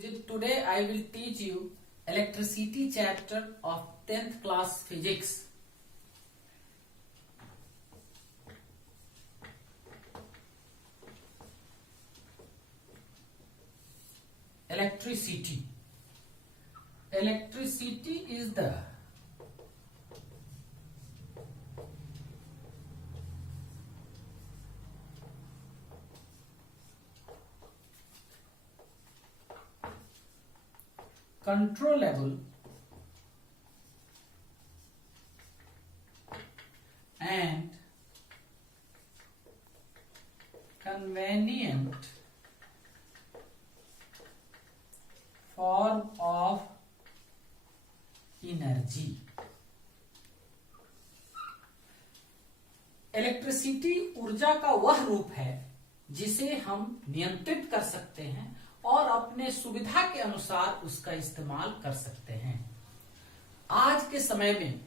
Today I will teach you electricity chapter of 10th class physics. Electricity. Electricity is the controllable and convenient form of energy. Electricity ऊर्जा का वह रूप है जिसे हम नियंत्रित कर सकते हैं और अपने सुविधा के अनुसार उसका इस्तेमाल कर सकते हैं। आज के समय में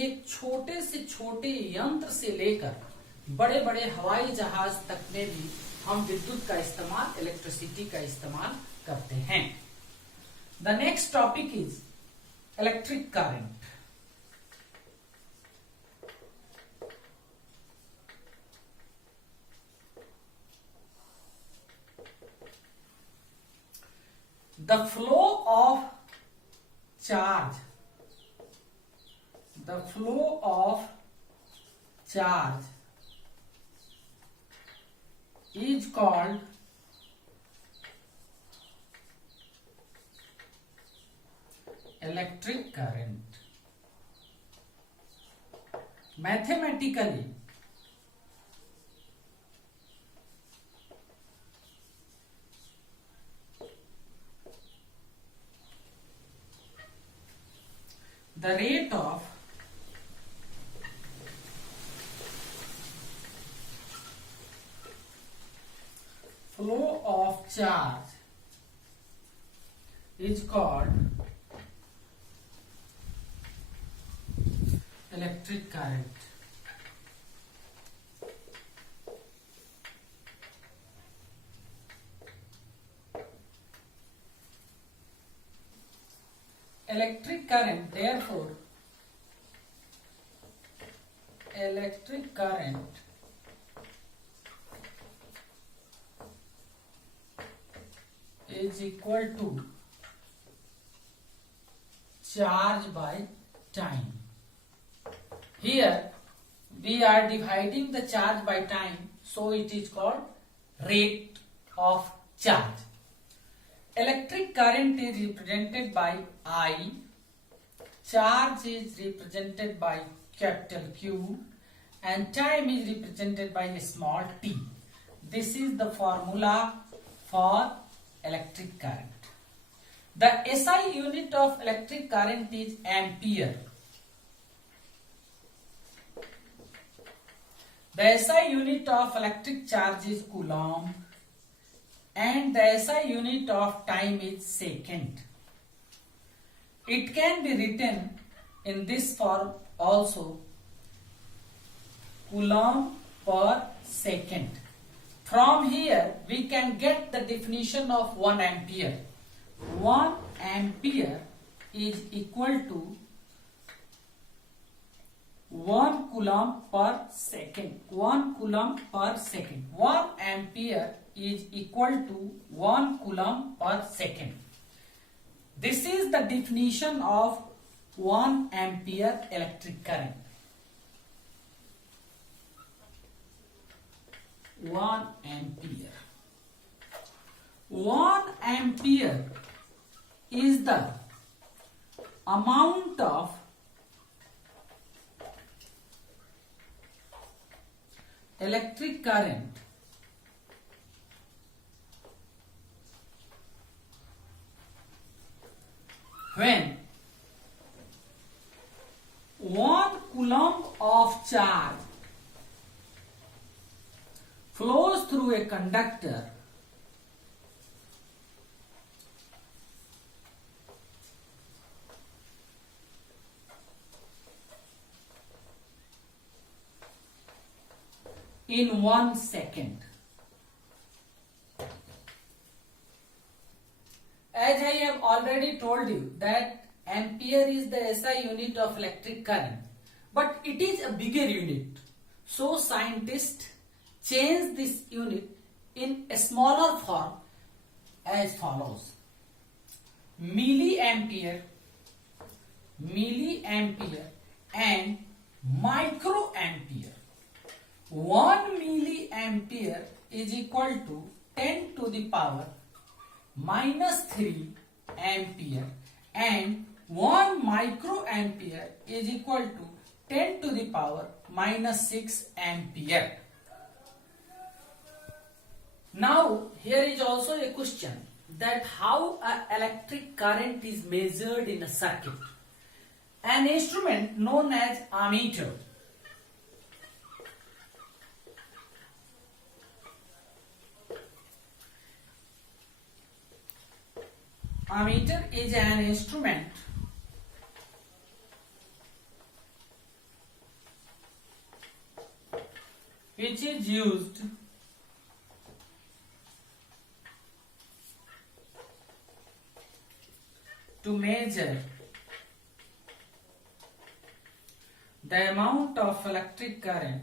एक छोटे से छोटे यंत्र से लेकर बड़े बड़े हवाई जहाज तक में भी हम विद्युत का इस्तेमाल, इलेक्ट्रिसिटी का इस्तेमाल करते हैं। The next topic is electric current. The flow of charge is called electric current. Mathematically, the rate of flow of charge is called electric current. Electric current, therefore, electric current is equal to charge by time. Here we are dividing the charge by time, so it is called rate of charge. Electric current is represented by I, charge is represented by capital Q, and time is represented by a small t. This is the formula for electric current. The SI unit of electric current is ampere. The SI unit of electric charge is coulomb. And the SI unit of time is second. It can be written in this form also, coulomb per second. From here we can get the definition of 1 ampere. 1 ampere is equal to 1 coulomb per second. 1 coulomb per second. 1 ampere is equal to 1 coulomb per second. This is the definition of 1 ampere electric current. 1 ampere. 1 ampere is the amount of electric current when 1 coulomb of charge flows through a conductor in 1 second. as I have already told you that ampere is the SI unit of electric current, but it is a bigger unit. So scientists change this unit in a smaller form as follows: milliampere, and microampere. 1 milliampere is equal to 10 to the power minus 3 ampere, and 1 microampere is equal to 10 to the power minus 6 ampere. Now here is also a question that how an electric current is measured in a circuit. An instrument known as ammeter. Ammeter is an instrument which is used to measure the amount of electric current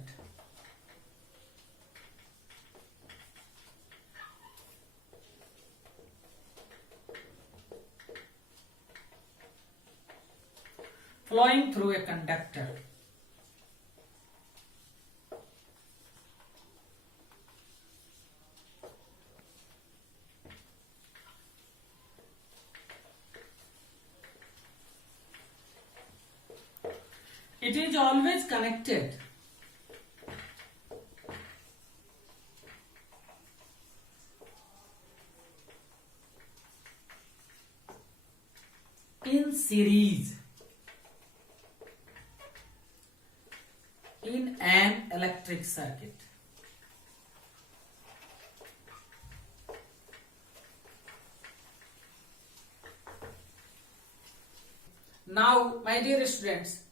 flowing through a conductor. It is always connected in series in an electric circuit. Now, my dear students,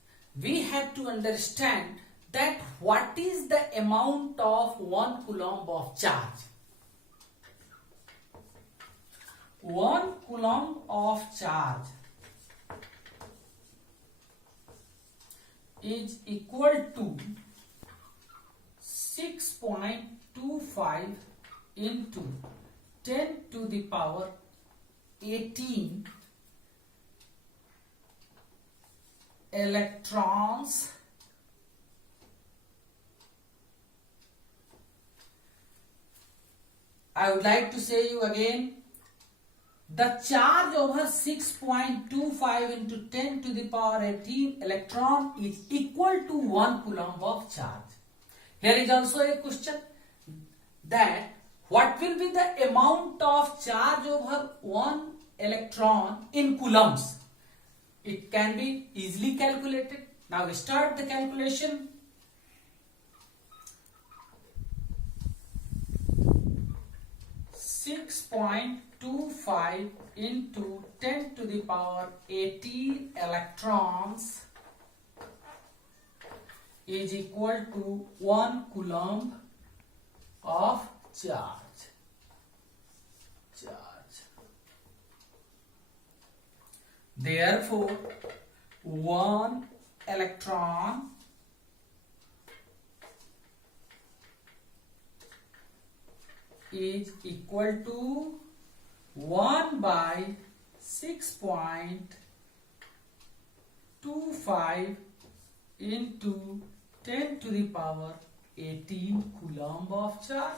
we have to understand that what is the amount of 1 coulomb of charge. 1 coulomb of charge is equal to 6.25 into 10 to the power 18 electrons I would like to say you again, the charge over 6.25 into 10 to the power 18 electron is equal to 1 coulomb of charge. Here is also a question that what will be the amount of charge over 1 electron in coulombs? It can be easily calculated. Now we start the calculation. .25 into 10 to the power 18 electrons is equal to 1 coulomb of charge. Therefore, 1 electron is equal to 1 by 6.25 into 10 to the power 18 coulomb of charge.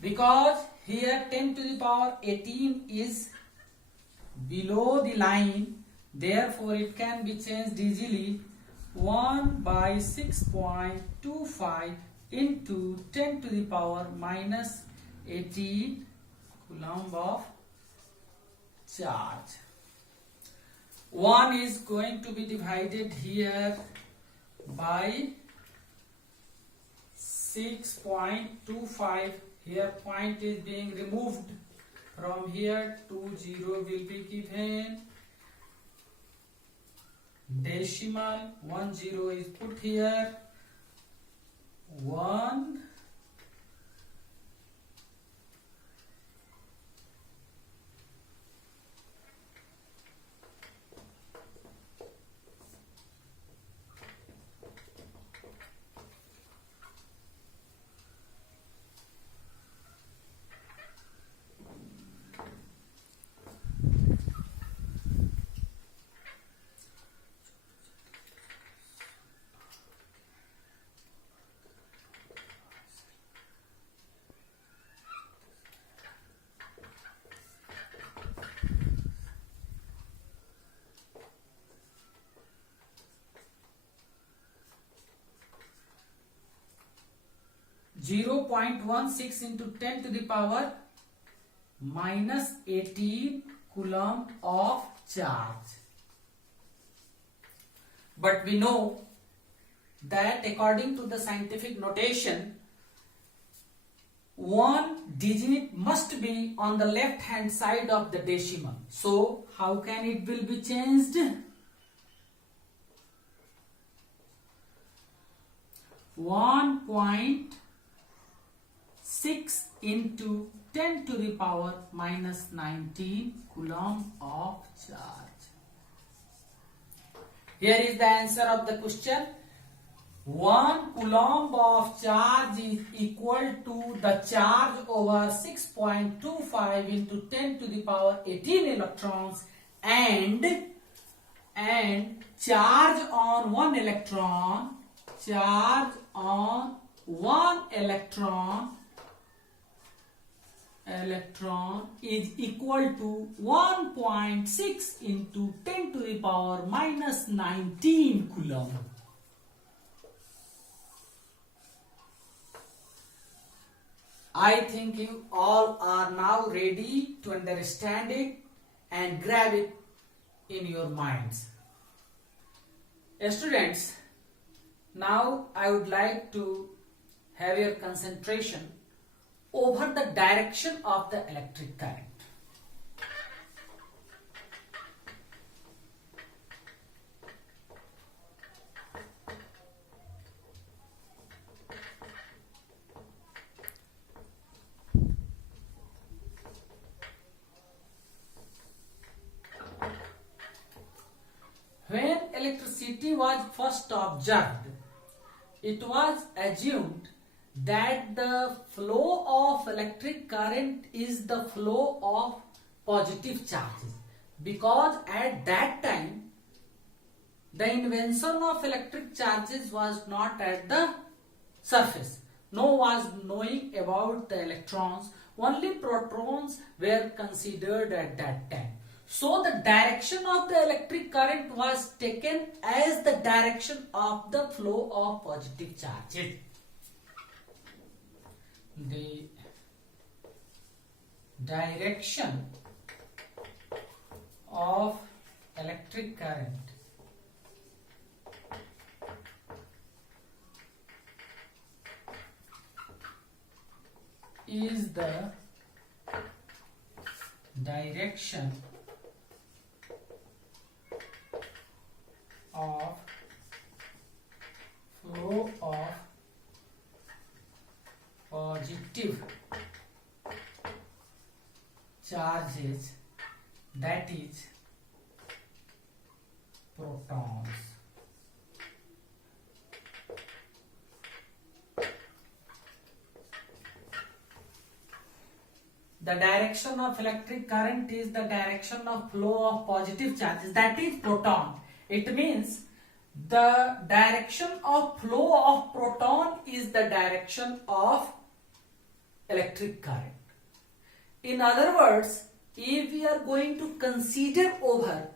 Because here 10 to the power 18 is below the line, therefore it can be changed easily. 1 by 6.25 into 10 to the power minus 18 coulomb of charge. 1 is going to be divided here by 6.25. Here point is being removed from here. 2 0 will be given. Decimal 1 0 is put here. 1 0.16 into 10 to the power minus 18 coulomb of charge. But we know that according to the scientific notation, one digit must be on the left hand side of the decimal. So how can it will be changed? 1.6 into 10 to the power minus 19 coulomb of charge. Here is the answer of the question. 1 coulomb of charge is equal to the charge over 6.25 into 10 to the power 18 electrons and charge on one electron is equal to 1.6 into 10 to the power minus 19 coulomb. I think you all are now ready to understand it and grab it in your minds. Students, now I would like to have your concentration over the direction of the electric current. When electricity was first observed, it was assumed that the flow of electric current is the flow of positive charges, because at that time the invention of electric charges was not at the surface. No one was knowing about the electrons, only protons were considered at that time. So the direction of the electric current was taken as the direction of the flow of positive charges. The direction of electric current is the direction of flow of positive charges, that is protons. The direction of electric current is the direction of flow of positive charges, that is proton. It means the direction of flow of proton is the direction of electric current. In other words, if we are going to consider over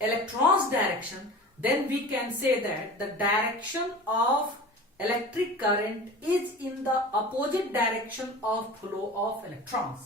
electron's direction, then we can say that the direction of electric current is in the opposite direction of flow of electrons.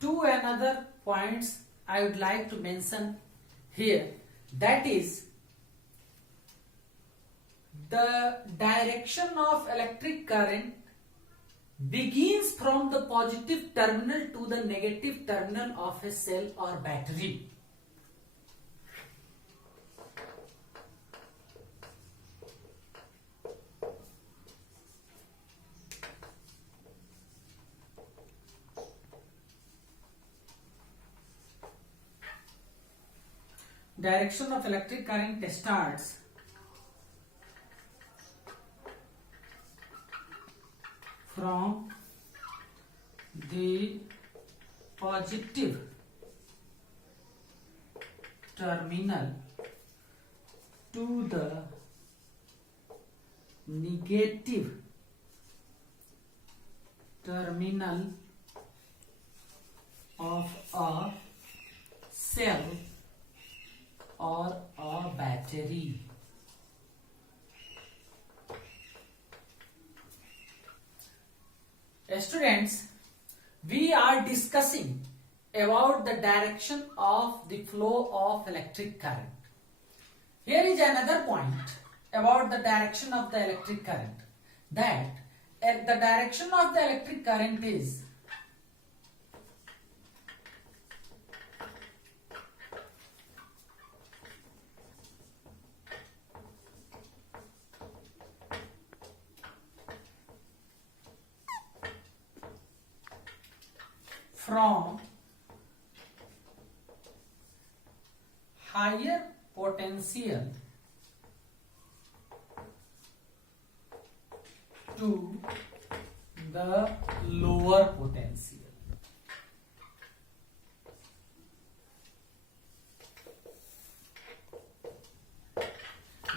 Two another points I would like to mention here, that is the direction of electric current begins from the positive terminal to the negative terminal of a cell or battery. direction of electric current starts from the positive terminal to the negative terminal of a cell or a battery. Students, we are discussing about the direction of the flow of electric current. Here is another point about the direction of the electric current, that the direction of the electric current is from higher potential to the lower potential.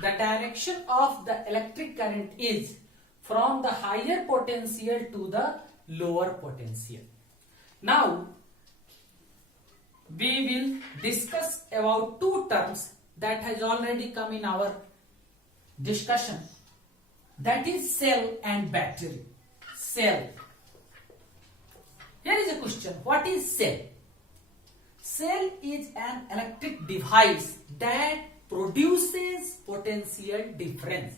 The direction of the electric current is from the higher potential to the lower potential. Now, we will discuss about two terms that has already come in our discussion, that is cell and battery. Cell. Here is a question, what is cell? Cell is an electric device that produces potential difference.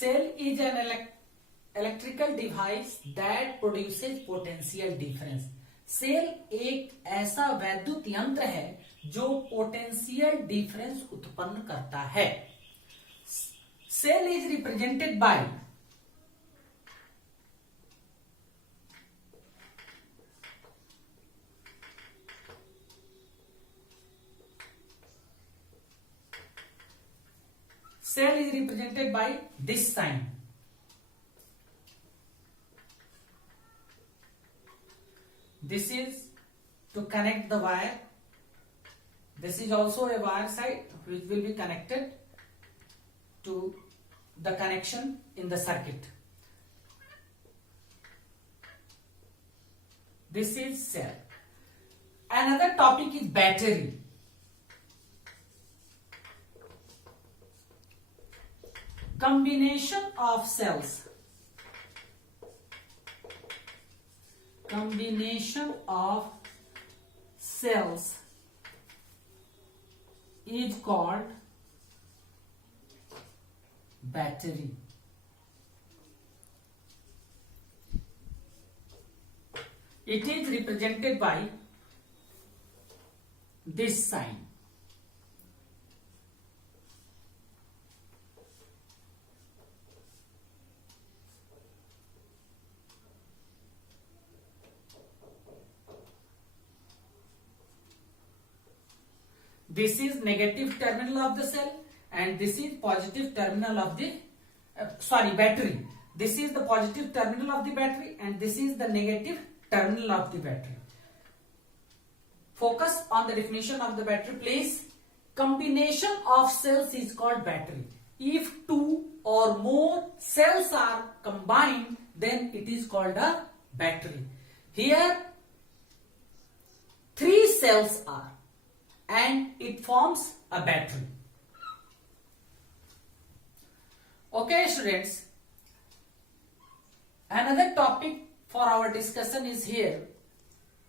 Cell is an electrical device that produces potential difference. Cell एक ऐसा वैद्युत यंत्र है जो potential difference उत्पन्न करता है. Cell is represented by this sign. This is to connect the wire. This is also a wire side which will be connected to the connection in the circuit. This is cell. Another topic is battery. Combination of cells. Combination of cells is called battery. It is represented by this sign. This is negative terminal of the cell and this is positive terminal of the battery. This is the positive terminal of the battery and this is the negative terminal of the battery. Focus on the definition of the battery, please. Combination of cells is called battery. If two or more cells are combined, then it is called a battery. Here, three cells are, and it forms a battery. Okay, students. Another topic for our discussion is here,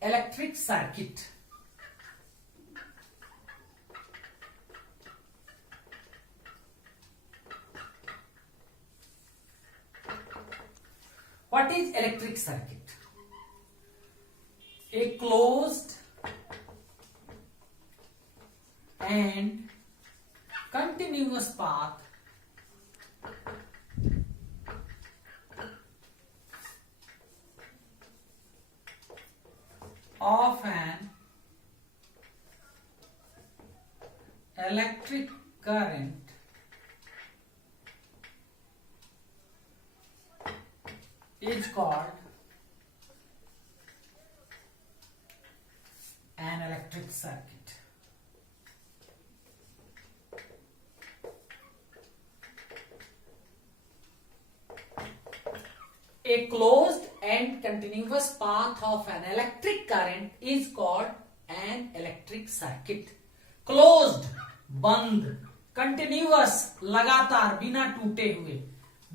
electric circuit. What is electric circuit? A closed and continuous path of an electric current is called an electric circuit. A closed and continuous path of an electric current is called an electric circuit. Closed, बंद, continuous, लगातार बिना टूटे हुए.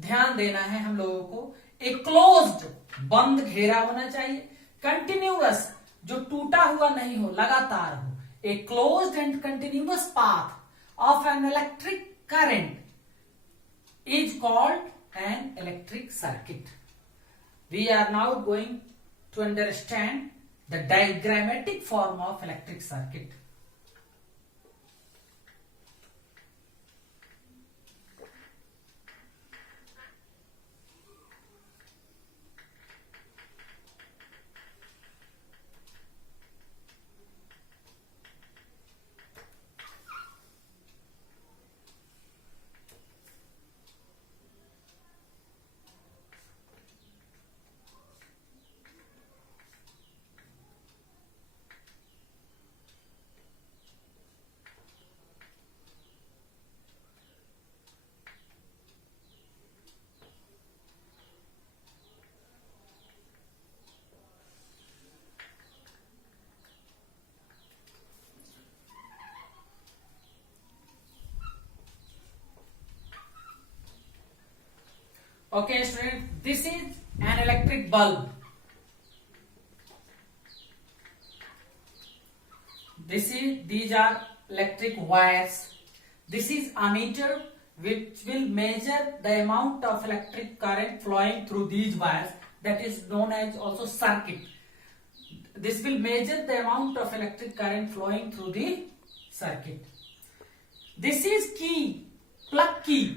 ध्यान देना है हम लोगों को. A closed, बंद घेरा होना चाहिए. Continuous, जो टूटा हुआ नहीं हो, लगातार हो. A closed and continuous path of an electric current is called an electric circuit. We are now going to understand the diagrammatic form of electric circuit. Okay, student, this is an electric bulb. These are electric wires. This is ammeter which will measure the amount of electric current flowing through these wires. That is known as also circuit. This will measure the amount of electric current flowing through the circuit. This is key, plug key.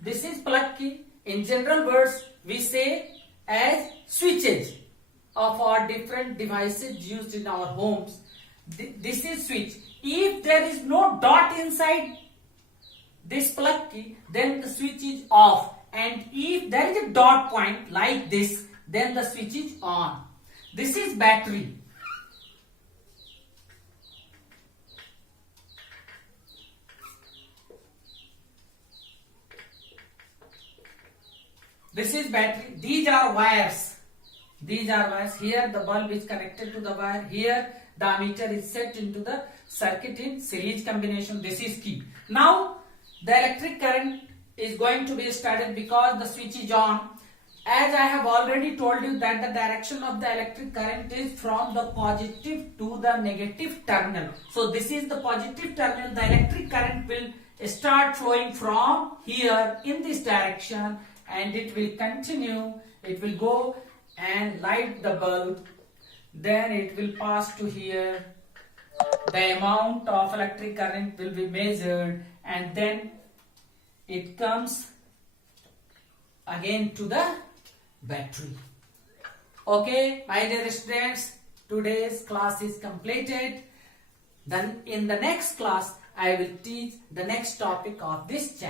This is plug key. In general words, we say as switches of our different devices used in our homes. This is switch. If there is no dot inside this plug key, then the switch is off. And if there is a dot point like this, then the switch is on. This is battery. This is battery. These are wires. These are wires. Here the bulb is connected to the wire. Here the ammeter is set into the circuit in series combination. This is key. Now the electric current is going to be started because the switch is on. As I have already told you that the direction of the electric current is from the positive to the negative terminal. So this is the positive terminal. The electric current will start flowing from here in this direction, and it will continue. It will go and light the bulb. Then it will pass to here. The amount of electric current will be measured, and then it comes again to the battery. Okay, my dear students, today's class is completed. Then in the next class, I will teach the next topic of this chapter.